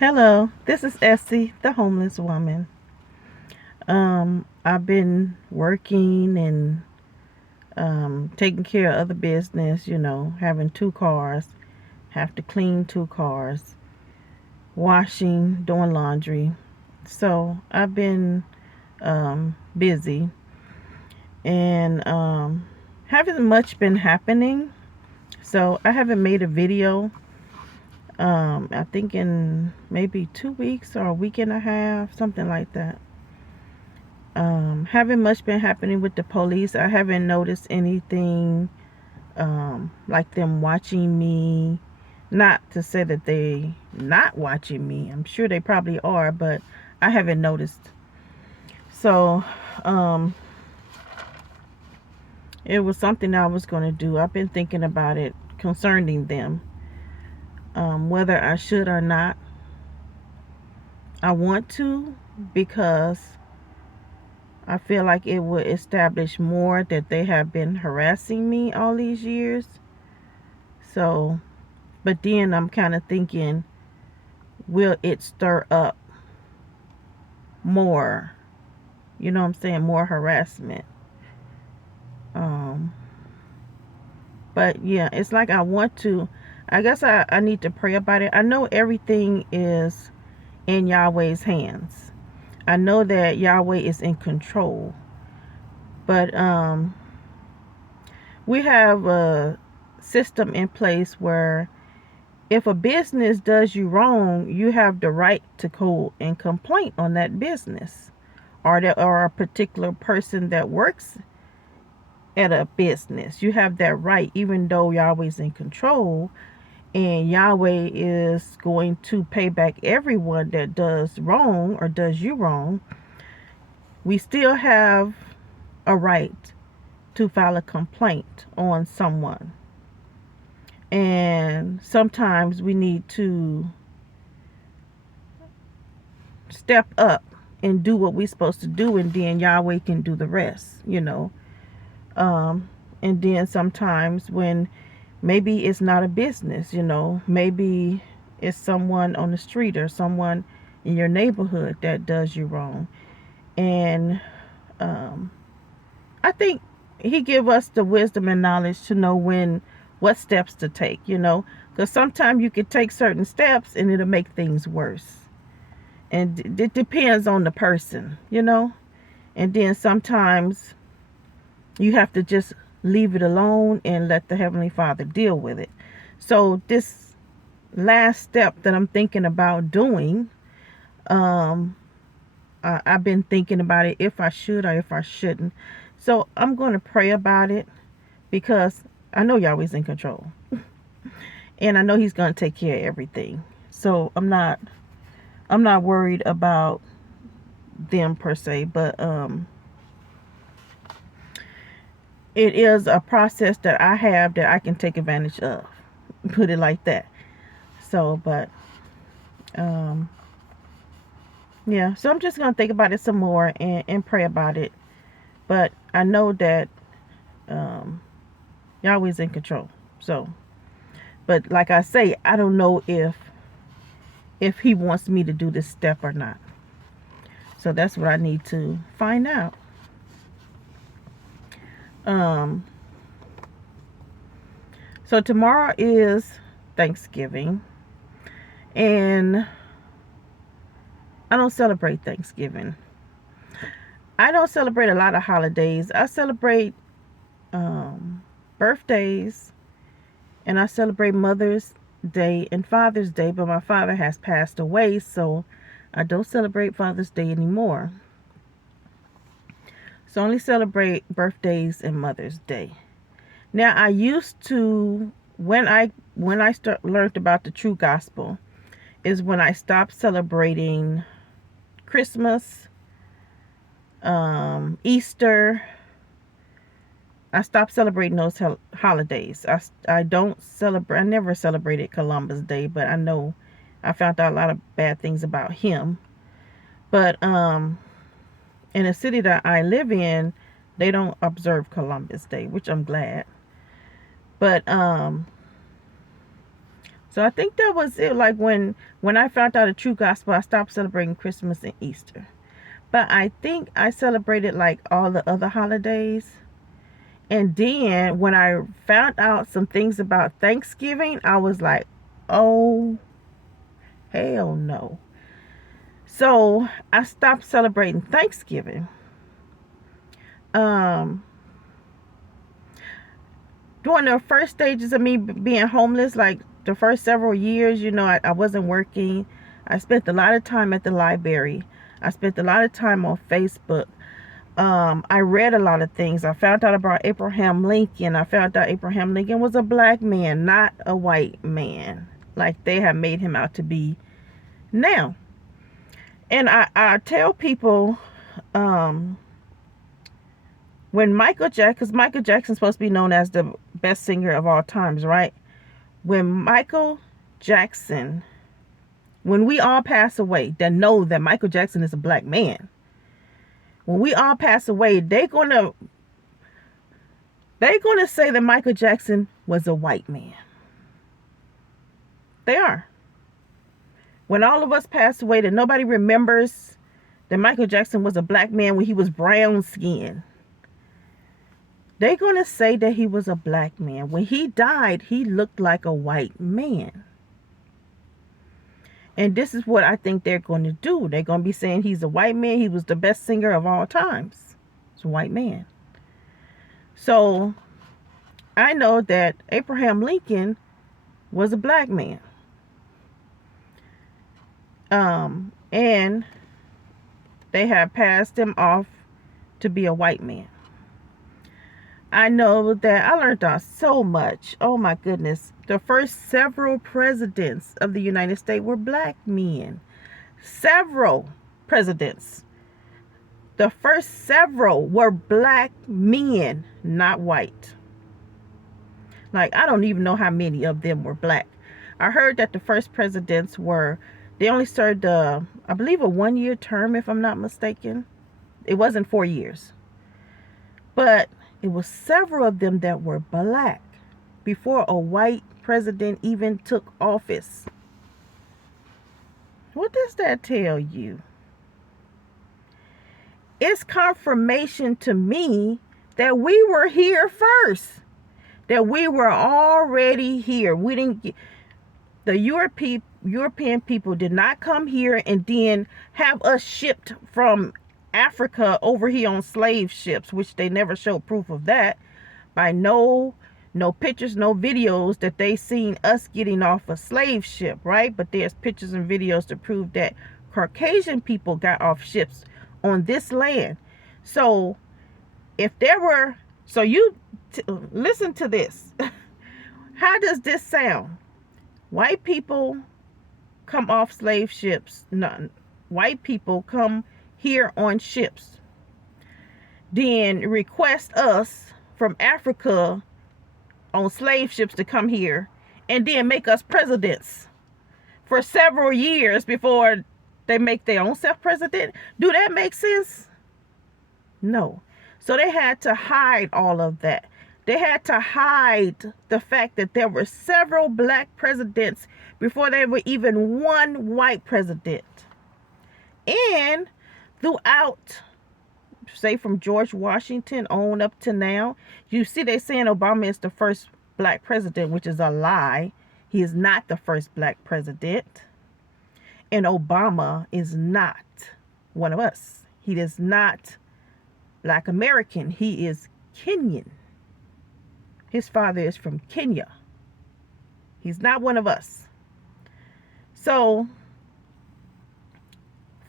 Hello, this is Essie, the homeless woman. I've been working and taking care of other business, having two cars, have to clean two cars, washing, doing laundry. So I've been busy and haven't much been happening. So I haven't made a video. I think in maybe 2 weeks or a week and a half, something like that. Haven't much been happening with the police. I haven't noticed anything like them watching me. Not to say that they not watching me. I'm sure they probably are, but I haven't noticed. So um, it was something I was going to do. I've been thinking about it concerning them, whether I should or not. I want to because I feel like it would establish more that they have been harassing me all these years. So, but then I'm kind of thinking, will it stir up more? You know what I'm saying? More harassment. Um, but yeah, it's like I want to. I guess I need to pray about it. I know everything is in Yahweh's hands. I know that Yahweh is in control. But we have a system in place where if a business does you wrong, you have the right to call and complain on that business or a particular person that works at a business. You have that right, even though Yahweh's in control and Yahweh is going to pay back everyone that does wrong or does you wrong. We still have a right to file a complaint on someone. And sometimes we need to step up and do what we're supposed to do, and then Yahweh can do the rest. And then sometimes when maybe it's not a business, maybe it's someone on the street or someone in your neighborhood that does you wrong. And um, I think he give us the wisdom and knowledge to know what steps to take, because sometimes you could take certain steps and it'll make things worse. And it depends on the person. And then sometimes you have to just leave it alone and let the Heavenly Father deal with it. So this last step that I'm thinking about doing, um, I've been thinking about it if I should or if I shouldn't. So I'm going to pray about it because I know Yahweh's in control. And I know He's going to take care of everything. So I'm not worried about them per se, but it is a process that I have that I can take advantage of. Put it like that. So, but um, yeah. So I'm just gonna think about it some more and pray about it. But I know that um, Yahweh's in control. So, but like I say, I don't know if He wants me to do this step or not. So that's what I need to find out. Um, so tomorrow is Thanksgiving, and I don't celebrate Thanksgiving. I don't celebrate a lot of holidays. I celebrate birthdays, and I celebrate Mother's Day and Father's Day, but my father has passed away, so I don't celebrate Father's Day anymore. So I only celebrate birthdays and Mother's Day. Now I used to when I learned about the true gospel is when I stopped celebrating Christmas, Easter. I stopped celebrating those holidays. I don't celebrate. I never celebrated Columbus Day, but I know I found out a lot of bad things about him. But in the city that I live in, they don't observe Columbus Day, which I'm glad. But So I think that was it. Like when I found out the true gospel, I stopped celebrating Christmas and Easter. But I think I celebrated like all the other holidays. And then when I found out some things about Thanksgiving, I was like, oh, hell no. So I stopped celebrating Thanksgiving. Um, During the first stages of me being homeless, like the first several years, I wasn't working. I spent a lot of time at the library. I spent a lot of time on Facebook. I read a lot of things. I found out about Abraham Lincoln. I found out Abraham Lincoln was a black man, not a white man, like they have made him out to be now. And I tell people, when Michael Jackson, because Michael Jackson's supposed to be known as the best singer of all times, right? When Michael Jackson, when we all pass away, that know that Michael Jackson is a black man, when we all pass away, they're gonna say that Michael Jackson was a white man. They are. When all of us pass away, that nobody remembers that Michael Jackson was a black man when he was brown skinned. They're going to say that he was a black man. When he died, he looked like a white man. And this is what I think they're going to do. They're going to be saying he's a white man. He was the best singer of all times. He's a white man. So I know that Abraham Lincoln was a black man. And they have passed him off to be a white man. I know that I learned so much. Oh my goodness. The first several presidents of the United States were black men. Several presidents. The first several were black men, not white. Like, I don't even know how many of them were black. I heard that the first presidents they only served, I believe, a 1-year term, if I'm not mistaken. It wasn't 4 years. But it was several of them that were black before a white president even took office. What does that tell you? It's confirmation to me that we were here first. That we were already here. We didn't get, the European people did not come here and then have us shipped from Africa over here on slave ships, which they never showed proof of that. By no pictures, no videos that they seen us getting off a slave ship, right? But there's pictures and videos to prove that Caucasian people got off ships on this land. So if there were, so you listen to this. How does this sound? White people come off slave ships. No, white people come here on ships, then request us from Africa on slave ships to come here, and then make us presidents for several years before they make their own self president. Do that make sense? No. So they had to hide all of that. They had to hide the fact that there were several black presidents before there were even one white president. And throughout, say from George Washington on up to now, you see they saying Obama is the first black president, which is a lie. He is not the first black president. And Obama is not one of us. He is not black American. He is Kenyan. His father is from Kenya. He's not one of us. So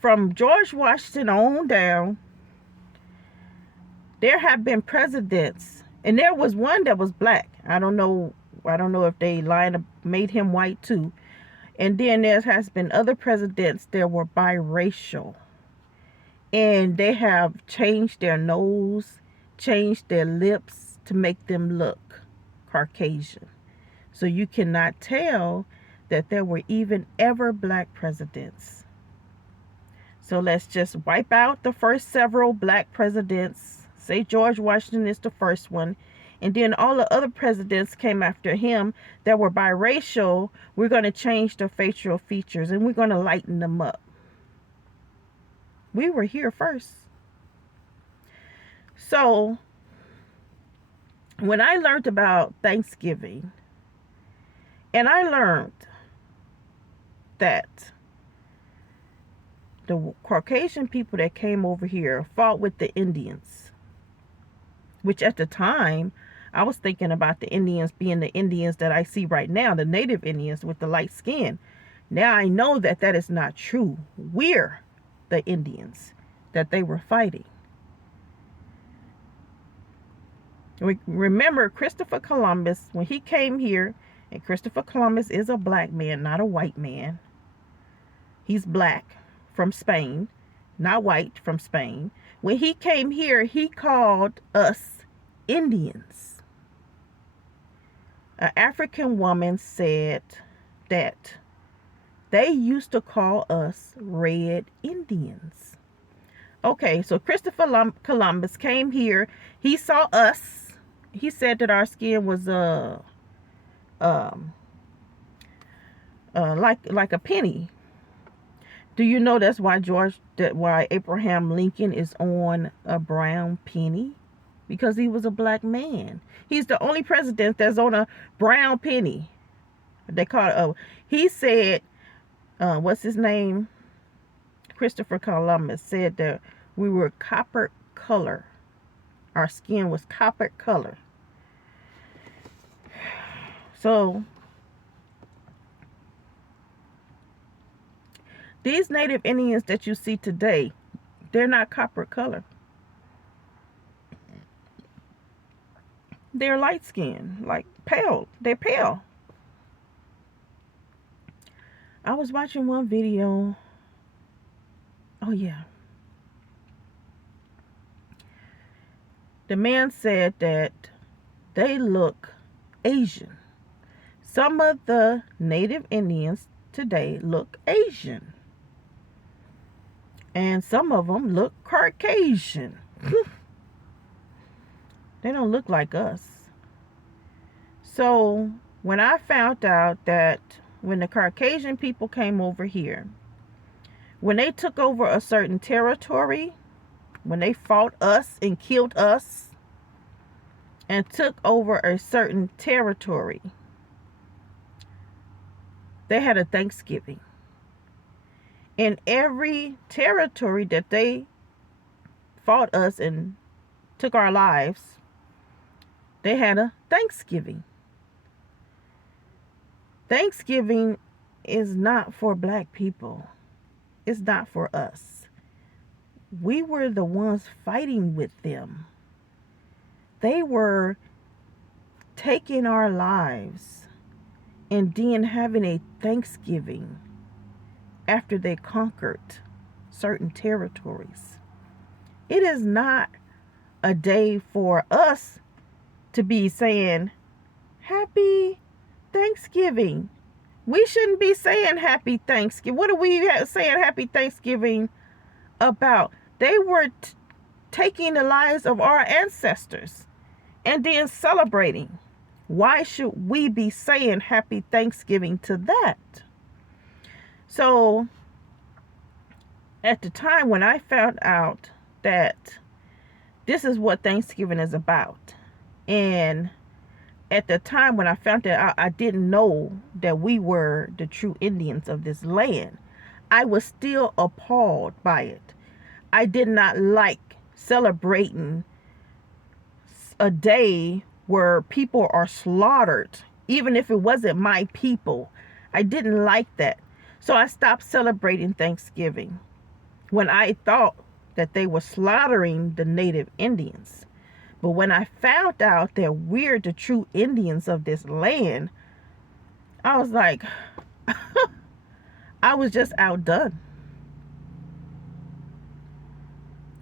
from George Washington on down, there have been presidents, and there was one that was black. I don't know if they made him white too. And then there has been other presidents that were biracial, and they have changed their nose, changed their lips to make them look Caucasian. So you cannot tell that there were even ever black presidents. So let's just wipe out the first several black presidents. Say George Washington is the first one. And then all the other presidents came after him that were biracial. We're going to change their facial features and we're going to lighten them up. We were here first. So when I learned about Thanksgiving, and I learned that the Caucasian people that came over here fought with the Indians, which at the time I was thinking about the Indians being the Indians that I see right now, the native Indians with the light skin. Now I know that that is not true. We're the Indians that they were fighting. Remember Christopher Columbus, when he came here, and Christopher Columbus is a black man, not a white man. He's black from Spain, not white from Spain. When he came here, he called us Indians. An African woman said that they used to call us Red Indians. Okay, so Christopher Columbus came here. He saw us. He said that our skin was like a penny. Do you know that's why Abraham Lincoln is on a brown penny? Because he was a black man. He's the only president that's on a brown penny. They call it. He said, what's his name? Christopher Columbus said that we were copper color. Our skin was copper color. So these native Indians that you see today, they're not copper color. They're light skinned, like pale. They're pale. I was watching one video. Oh yeah. The man said that they look Asian. Some of the native Indians today look Asian. And some of them look Caucasian. They don't look like us. So when I found out that when the Caucasian people came over here, when they took over a certain territory, when they fought us and killed us and took over a certain territory, they had a Thanksgiving. In every territory that they fought us and took our lives, they had a Thanksgiving. Thanksgiving is not for black people. It's not for us. We were the ones fighting with them. They were taking our lives and then having a Thanksgiving after they conquered certain territories. It is not a day for us to be saying, Happy Thanksgiving. We shouldn't be saying Happy Thanksgiving. What are we saying Happy Thanksgiving about? They were taking the lives of our ancestors and then celebrating. Why should we be saying Happy Thanksgiving to that? So, at the time when I found out that this is what Thanksgiving is about, and at the time when I found that out, I didn't know that we were the true Indians of this land. I was still appalled by it. I did not like celebrating a day where people are slaughtered, even if it wasn't my people. I didn't like that. So I stopped celebrating Thanksgiving when I thought that they were slaughtering the native Indians. But when I found out that we're the true Indians of this land, I was like, I was just outdone.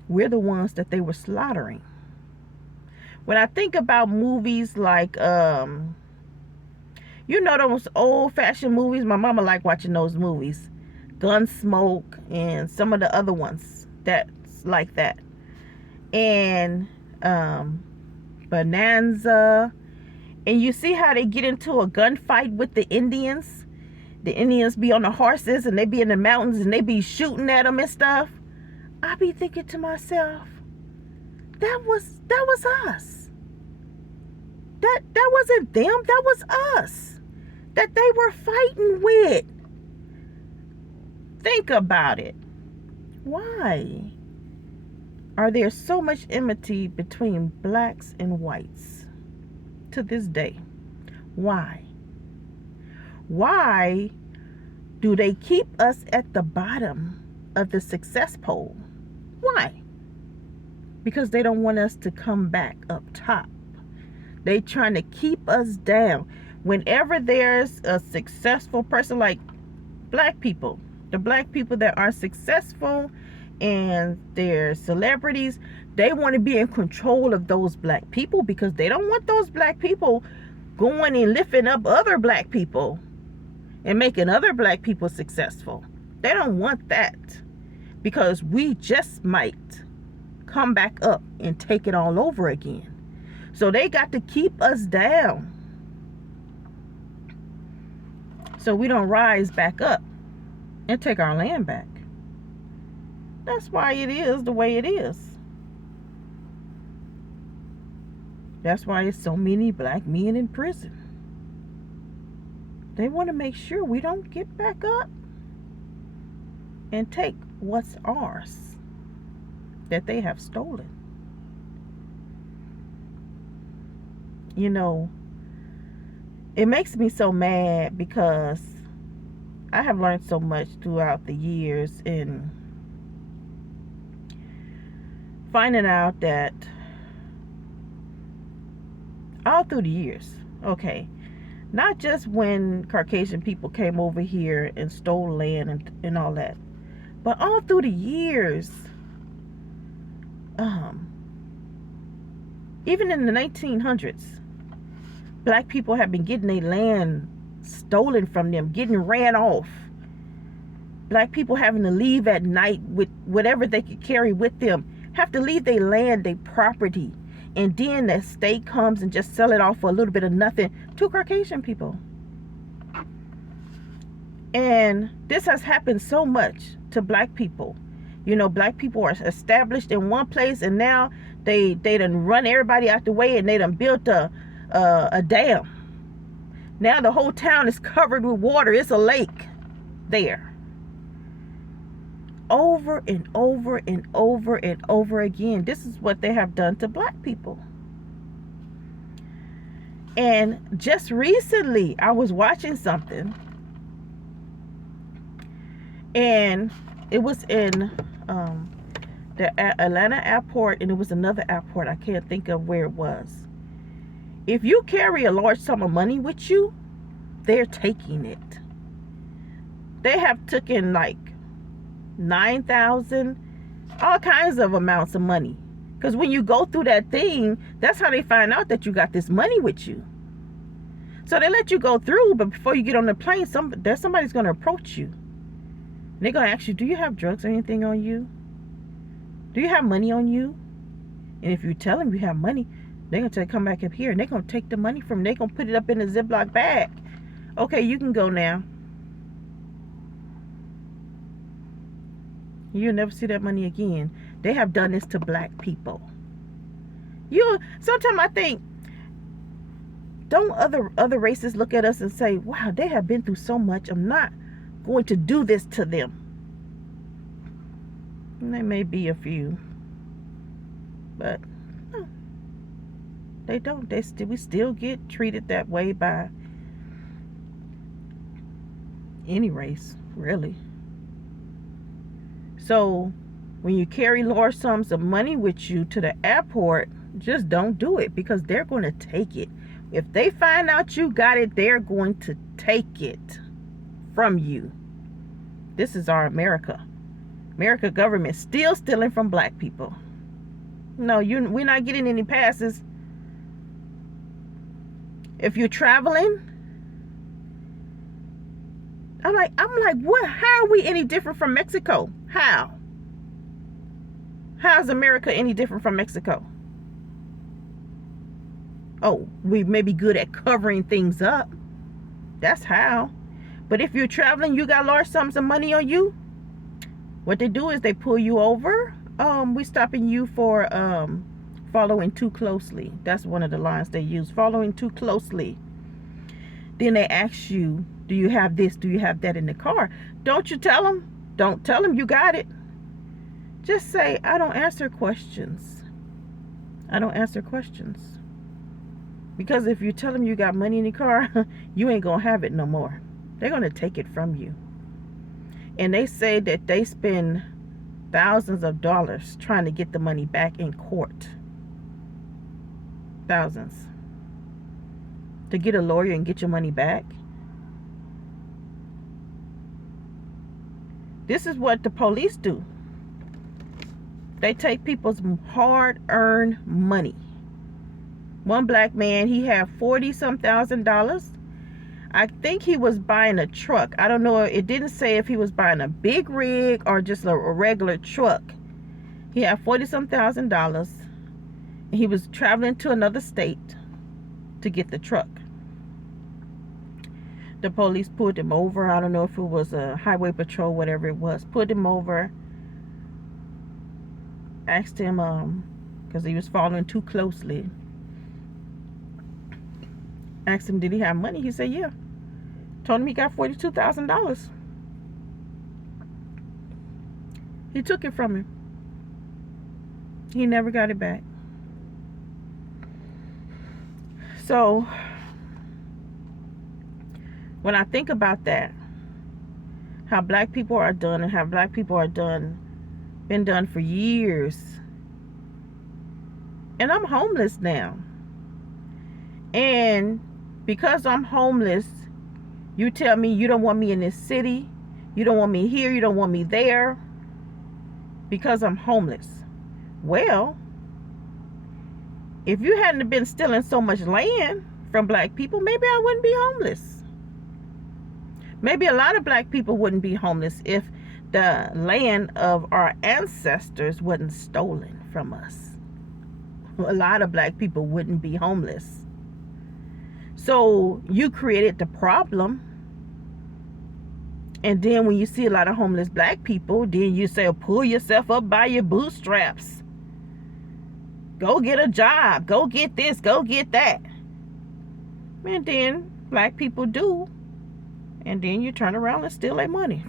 We're the ones that they were slaughtering. When I think about movies like, you know, those old-fashioned movies, my mama liked watching those movies. Gunsmoke and some of the other ones that's like that. And, but Bonanza. And you see how they get into a gunfight with the Indians? The Indians be on the horses and they be in the mountains and they be shooting at them and stuff. I be thinking to myself, that was us. That wasn't them, that was us. That they were fighting with. Think about it. Why are there so much enmity between blacks and whites to this day? Why? Why do they keep us at the bottom of the success pole? Why? Because they don't want us to come back up top. They trying to keep us down. Whenever there's a successful person, like black people, the black people that are successful and they're celebrities, they want to be in control of those black people because they don't want those black people going and lifting up other black people and making other black people successful. They don't want that because we just might come back up and take it all over again. So they got to keep us down so we don't rise back up and take our land back. That's why it is the way it is. That's why it's so many black men in prison. They want to make sure we don't get back up and take what's ours that they have stolen. You know, it makes me so mad because I have learned so much throughout the years in finding out that all through the years, okay, not just when Caucasian people came over here and stole land and all that, but all through the years, even in the 1900s, black people have been getting their land stolen from them, getting ran off. Black people having to leave at night with whatever they could carry with them, have to leave their land, their property, and then the state comes and just sell it off for a little bit of nothing to Caucasian people. And this has happened so much to black people. You know, black people are established in one place and now they done run everybody out the way and they done built a dam. Now the whole town is covered with water. It's a lake there. Over and over and over and over again. This is what they have done to black people. And just recently, I was watching something. And it was in the Atlanta airport. And it was another airport. I can't think of where it was. If you carry a large sum of money with you, they're taking it. They have taken like 9,000, all kinds of amounts of money. Because when you go through that thing, that's how they find out that you got this money with you. So they let you go through, but before you get on the plane, somebody's going to approach you. And they're going to ask you, do you have drugs or anything on you? Do you have money on you? And if you tell them you have money, they're going to come back up here and they're going to take the money from them. They're going to put it up in a Ziploc bag. Okay, you can go now. You'll never see that money again. They have done this to black people. Sometimes I think, don't other races look at us and say, wow, they have been through so much. I'm not going to do this to them. And there may be a few. But no, they don't. We still get treated that way by any race, really. So when you carry large sums of money with you to the airport, just don't do it because they're going to take it. If they find out you got it, they're going to take it from you. This is our America. America government still stealing from black people. No, we're not getting any passes. If you're traveling, I'm like, what? How are we any different from Mexico? How? How is America any different from Mexico? Oh, we may be good at covering things up. That's how. But if you're traveling, you got large sums of money on you, what they do is they pull you over. We stopping you for following too closely. That's one of the lines they use, following too closely. Then they ask you, do you have this? Do you have that in the car? Don't you tell them. Don't tell them you got it. Just say, I don't answer questions. I don't answer questions. Because if you tell them you got money in the car, you ain't going to have it no more. They're going to take it from you. And they say that they spend thousands of dollars trying to get the money back in court. Thousands. To get a lawyer and get your money back. This is what the police do. They take people's hard-earned money. One black man, he had $40-some thousand. I think he was buying a truck. I don't know. It didn't say if he was buying a big rig or just a regular truck. He had $40-some thousand. And he was traveling to another state to get the truck. The police pulled him over. I don't know if it was a highway patrol, whatever it was. Pulled him over. Asked him, because he was following too closely. Asked him, did he have money? He said, yeah. Told him he got $42,000. He took it from him. He never got it back. So, when I think about that, how black people are done and how black people are done, been done for years. And I'm homeless now. And because I'm homeless, you tell me you don't want me in this city. You don't want me here. You don't want me there. Because I'm homeless. Well, if you hadn't been stealing so much land from black people, maybe I wouldn't be homeless. Maybe a lot of black people wouldn't be homeless if the land of our ancestors wasn't stolen from us. A lot of black people wouldn't be homeless. So you created the problem. And then when you see a lot of homeless black people, then you say, pull yourself up by your bootstraps. Go get a job. Go get this. Go get that. And then black people do. And then you turn around and steal their money.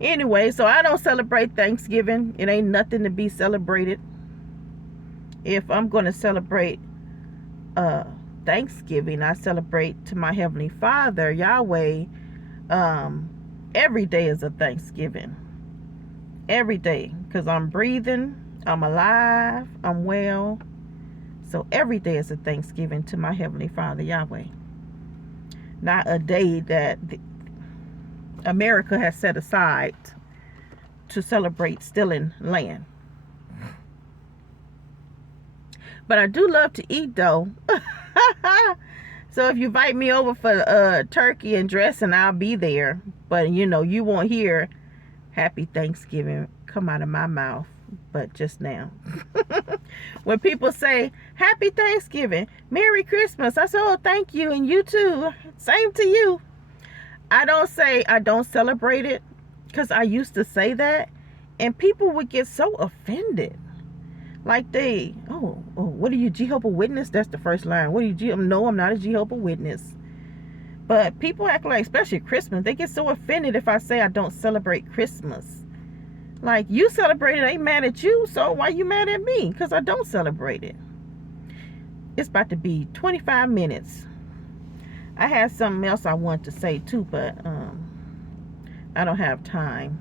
Anyway, so I don't celebrate Thanksgiving. It ain't nothing to be celebrated. If I'm going to celebrate Thanksgiving, I celebrate to my Heavenly Father, Yahweh. Every day is a Thanksgiving. Every day. Because I'm breathing. I'm alive. I'm well. So every day is a Thanksgiving to my Heavenly Father, Yahweh. Not a day that America has set aside to celebrate stealing land. But I do love to eat, though. So if you invite me over for turkey and dressing, I'll be there. But, you know, you won't hear Happy Thanksgiving come out of my mouth. But just now. When people say, Happy Thanksgiving, Merry Christmas, I say, oh, thank you, and you too. Same to you. I don't say I don't celebrate it, because I used to say that, and people would get so offended. Like they, oh, what are you, Jehovah's Witness? That's the first line. What are you, no, I'm not a Jehovah's Witness. But people act like, especially Christmas, they get so offended if I say I don't celebrate Christmas. Like, you celebrate it, I ain't mad at you, so why you mad at me? Because I don't celebrate it. It's about to be 25 minutes. I had something else I wanted to say too, but I don't have time.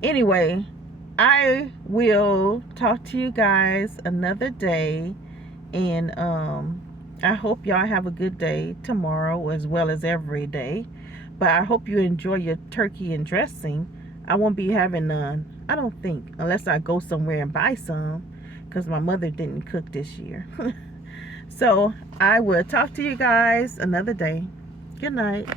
Anyway, I will talk to you guys another day, and I hope y'all have a good day tomorrow as well as every day. But I hope you enjoy your turkey and dressing. I won't be having none, I don't think, unless I go somewhere and buy some, because my mother didn't cook this year. So I will talk to you guys another day. Good night.